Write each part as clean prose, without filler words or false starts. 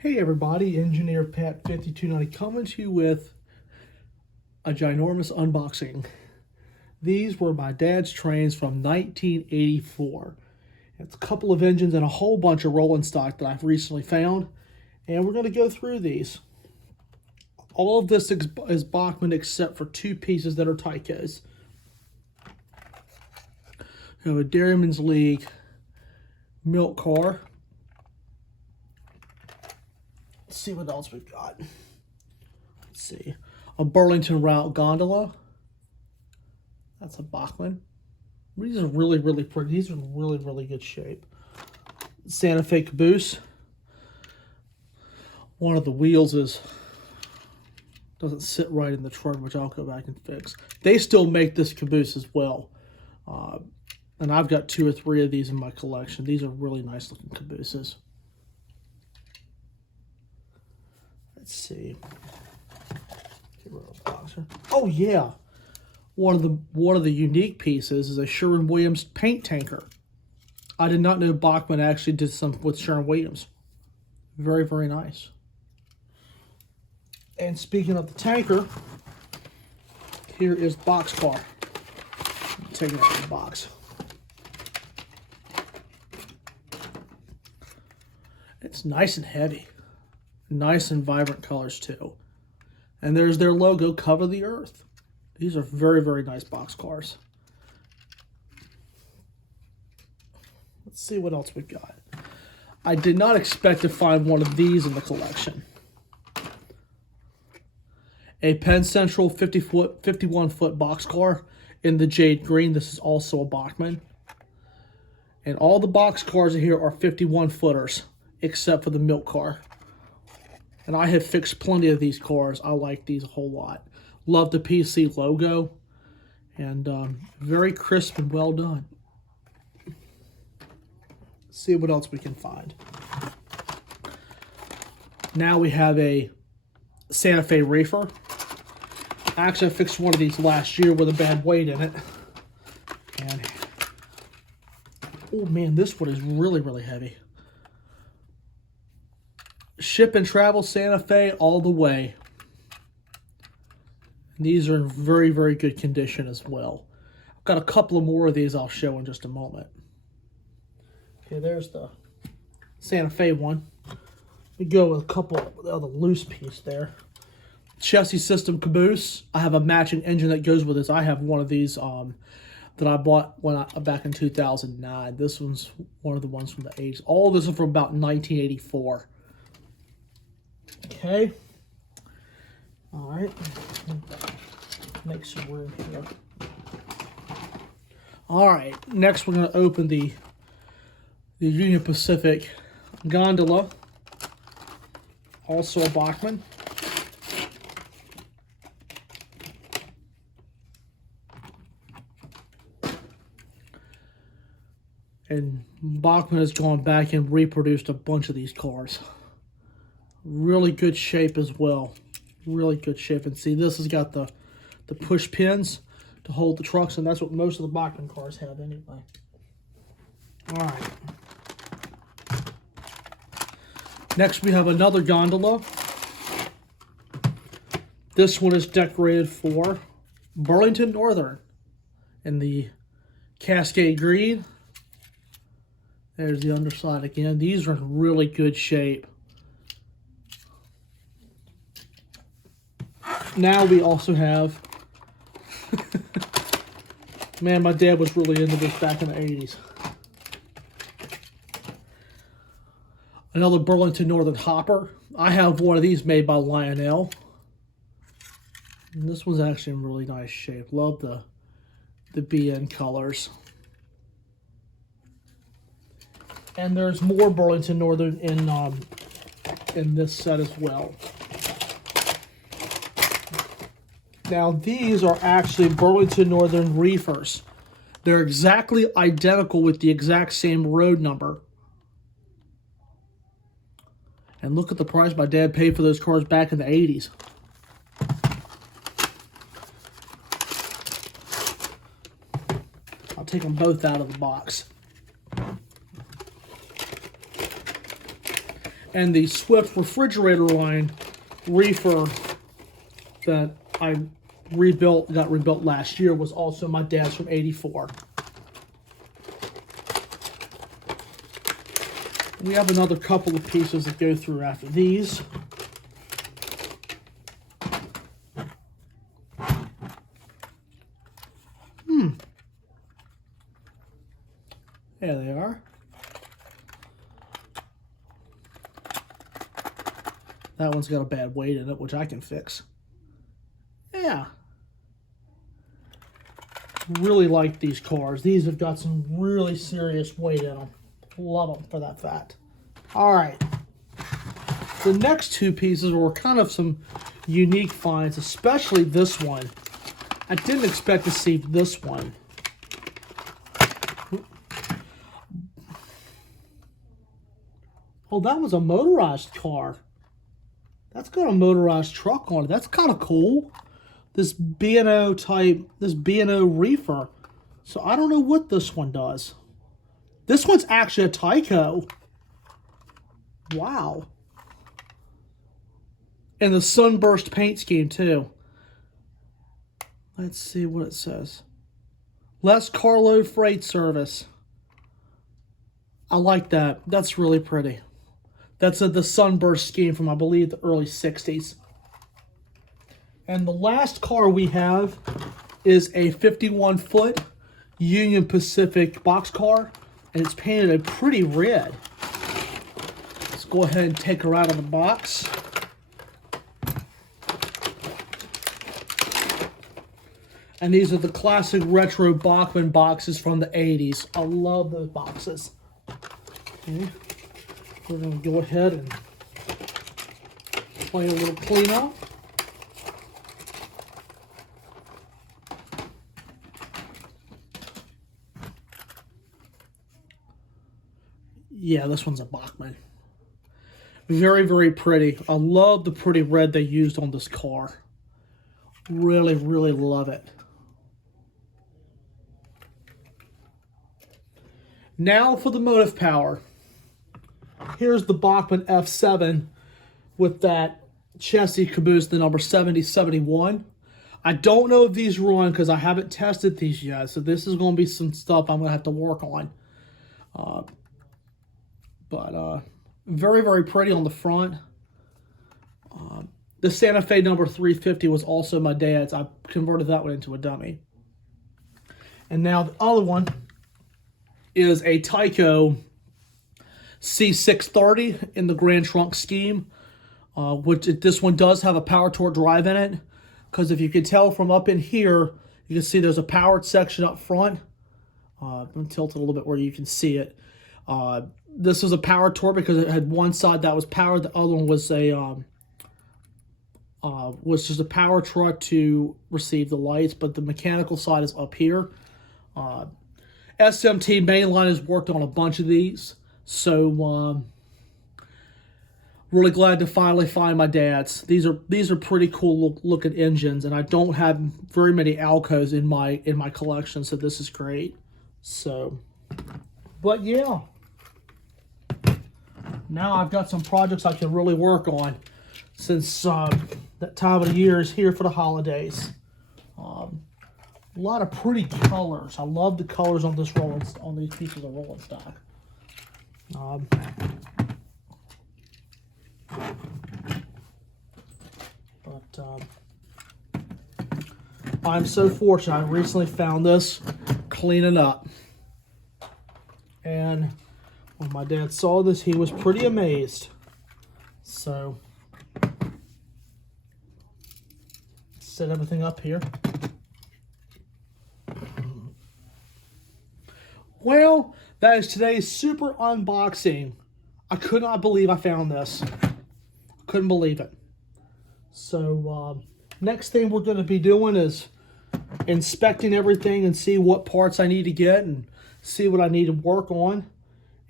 Hey everybody, Engineer Pat 5290 coming to you with a ginormous unboxing. These were my dad's trains from 1984. It's a couple of engines and a whole bunch of rolling stock that I've recently found, and we're going to go through these. All of this is Bachmann except for two pieces that are Tycos. We have a Dairyman's League milk car. Let's see what else we've got. Let's see. A Burlington Route gondola. That's a Bachmann. These are really, really pretty. These are in really, really good shape. Santa Fe caboose. One of the wheels doesn't sit right in the truck, which I'll go back and fix. They still make this caboose as well. And I've got 2 or 3 of these in my collection. These are really nice looking cabooses. Let's see. Get rid of the boxer. Oh yeah, one of the unique pieces is a Sherwin-Williams paint tanker. I did not know Bachmann actually did some with Sherwin-Williams. Very, very nice. And speaking of the tanker, here is Boxcar. Take it out of the box. It's nice and heavy. Nice and vibrant colors too. And there's their logo, Cover the Earth. These are very, very nice boxcars. Let's see what else we've got. I did not expect to find one of these in the collection. A Penn Central 51-foot boxcar in the jade green. This is also a Bachmann. And all the boxcars here are 51-footers, except for the milk car. And I have fixed plenty of these cars. I like these a whole lot. Love the PC logo. And very crisp and well done. Let's see what else we can find. Now we have a Santa Fe Reefer. Actually, I fixed one of these last year with a bad weight in it. And oh man, this one is really, really heavy. Ship and Travel Santa Fe all the way. These are in very, very good condition as well. I've got a couple of more of these I'll show in just a moment. Okay, there's the Santa Fe one. We go with a couple of the loose piece there. Chassis system caboose. I have a matching engine that goes with this. I have one of these that I bought back in 2009. This one's one of the ones from the 80s. All of this is from about 1984. Okay. All right. Make some room here. All right. Next, we're going to open the Union Pacific gondola. Also a Bachmann. And Bachmann has gone back and reproduced a bunch of these cars. Really good shape as well. Really good shape. And see, this has got the push pins to hold the trucks, and that's what most of the Bachmann cars have anyway. All right. Next, we have another gondola. This one is decorated for Burlington Northern in the Cascade Green. There's the underside again. These are in really good shape. Now we also have, man, my dad was really into this back in the 80s. Another Burlington Northern hopper. I have one of these made by Lionel. And this one's actually in really nice shape. Love the BN colors. And there's more Burlington Northern in this set as well. Now, these are actually Burlington Northern Reefers. They're exactly identical with the exact same road number. And look at the price my dad paid for those cars back in the 80s. I'll take them both out of the box. And the Swift refrigerator line reefer that I got rebuilt last year was also my dad's from '84. We have another couple of pieces that go through after these. There they are. That one's got a bad weight in it, which I can fix. Yeah. Really like these cars. These have got some really serious weight in them. Love them for that fact. All right. The next two pieces were kind of some unique finds, especially this one. I didn't expect to see this one. Oh, that was a motorized car. That's got a motorized truck on it. That's kind of cool. This B&O type, this B&O reefer. So I don't know what this one does. This one's actually a Tyco. Wow. And the sunburst paint scheme too. Let's see what it says. Less carload freight service. I like that. That's really pretty. That's the sunburst scheme from, I believe, the early 60s. And the last car we have is a 51-foot Union Pacific boxcar, and it's painted a pretty red. Let's go ahead and take her out of the box. And these are the classic retro Bachmann boxes from the 80s. I love those boxes. Okay. We're going to go ahead and play a little cleanup. Yeah, this one's a Bachmann. Very, very pretty. I love the pretty red they used on this car. Really, really love it. Now for the motive power. Here's the Bachmann F7 with that chassis caboose, the number 7071. I don't know if these run because I haven't tested these yet, so this is going to be some stuff I'm going to have to work on. But very, very pretty on the front. The Santa Fe number 350 was also my dad's. I converted that one into a dummy. And now the other one is a Tyco C630 in the Grand Trunk scheme, which this one does have a power torque drive in it, because if you can tell from up in here, you can see there's a powered section up front. I'm going to tilt it a little bit where you can see it. This was a power torque because it had one side that was powered, the other one was just a power truck to receive the lights, but the mechanical side is up here. SMT Mainline has worked on a bunch of these. So, really glad to finally find my dad's. These are pretty cool looking engines, and I don't have very many Alcos in my collection, so this is great. So, but yeah, now I've got some projects I can really work on since that time of the year is here for the holidays. A lot of pretty colors. I love the colors on these pieces of rolling stock. I'm so fortunate. I recently found this cleaning up, and when my dad saw this, he was pretty amazed. So, set everything up here. Well, that is today's super unboxing. I could not believe I found this. Couldn't believe it. So, next thing we're going to be doing is inspecting everything and see what parts I need to get and see what I need to work on.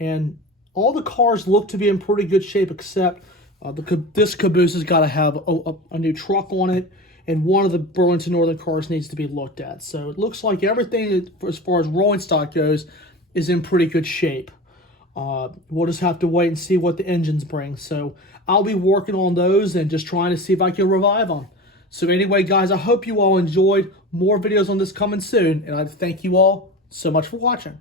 And all the cars look to be in pretty good shape, except this caboose has got to have a new truck on it, and one of the Burlington Northern cars needs to be looked at. So it looks like everything, as far as rolling stock goes, is in pretty good shape. We'll just have to wait and see what the engines bring. So I'll be working on those and just trying to see if I can revive them. So anyway, guys, I hope you all enjoyed. More videos on this coming soon, and I thank you all so much for watching.